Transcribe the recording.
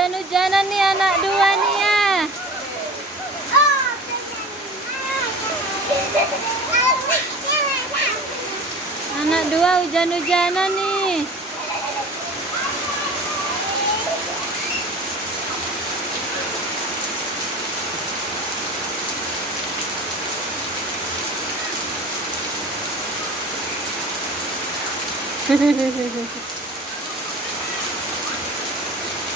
hujan-hujanan nih anak dua nih ya. Anak dua hujan-hujanan nih. Hehehe